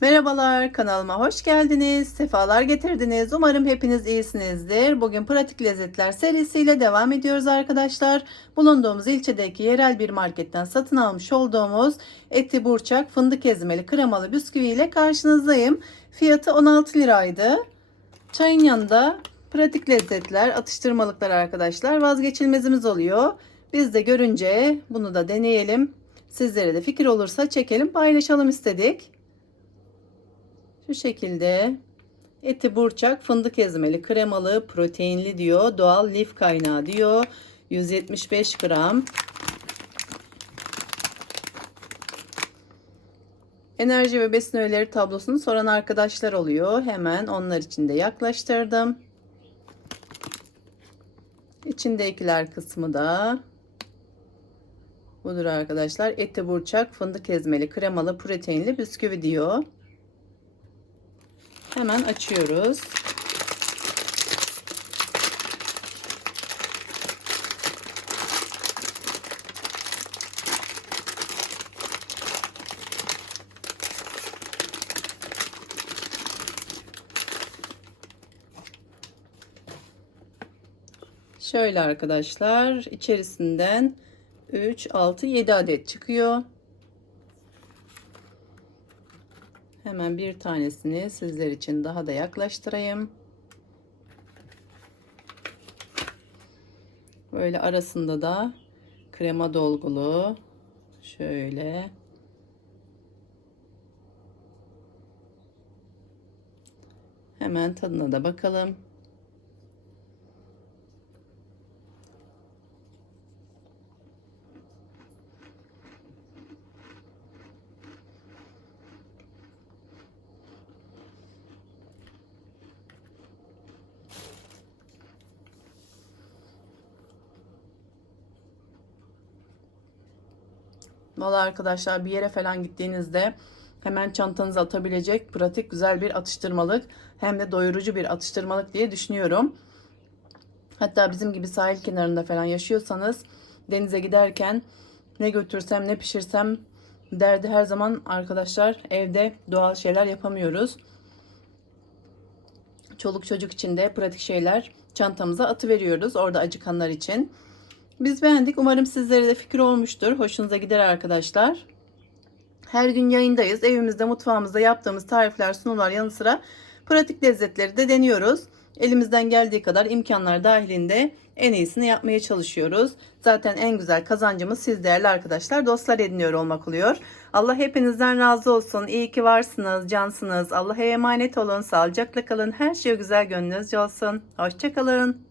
Merhabalar kanalıma hoş geldiniz. Sefalar getirdiniz. Umarım hepiniz iyisinizdir. Bugün pratik lezzetler serisiyle devam ediyoruz arkadaşlar. Bulunduğumuz ilçedeki yerel bir marketten satın almış olduğumuz eti burçak fındık ezmeli kremalı bisküvi ile karşınızdayım. Fiyatı 16 liraydı. Çayın yanında pratik lezzetler, atıştırmalıklar arkadaşlar vazgeçilmezimiz oluyor. Biz de görünce bunu da deneyelim. Sizlere de fikir olursa çekelim, paylaşalım istedik. Şu şekilde eti burçak, fındık ezmeli, kremalı, proteinli diyor. Doğal lif kaynağı diyor. 175 gram. Enerji ve besin öğeleri tablosunu soran arkadaşlar oluyor. Hemen onlar için de yaklaştırdım. İçindekiler kısmı da budur arkadaşlar. Eti burçak, fındık ezmeli, kremalı, proteinli bisküvi diyor. Hemen açıyoruz. Şöyle arkadaşlar içerisinden 3, 6, 7 adet çıkıyor. Hemen bir tanesini sizler için daha da yaklaştırayım. Böyle arasında da krema dolgulu. Şöyle. Hemen tadına da bakalım. Valla arkadaşlar bir yere falan gittiğinizde hemen çantanıza atabilecek pratik güzel bir atıştırmalık hem de doyurucu bir atıştırmalık diye düşünüyorum. Hatta bizim gibi sahil kenarında falan yaşıyorsanız denize giderken ne götürsem ne pişirsem derdi her zaman arkadaşlar evde doğal şeyler yapamıyoruz. Çoluk çocuk için de pratik şeyler çantamıza atıveriyoruz orada acıkanlar için. Biz beğendik. Umarım sizlere de fikir olmuştur. Hoşunuza gider arkadaşlar. Her gün yayındayız. Evimizde, mutfağımızda yaptığımız tarifler, sunumlar yanı sıra pratik lezzetleri de deniyoruz. Elimizden geldiği kadar imkanlar dahilinde en iyisini yapmaya çalışıyoruz. Zaten en güzel kazancımız siz değerli arkadaşlar, dostlar ediniyor olmak oluyor. Allah hepinizden razı olsun. İyi ki varsınız, cansınız. Allah'a emanet olun. Sağlıcakla kalın. Her şey güzel gönlünüzce olsun. Hoşçakalın.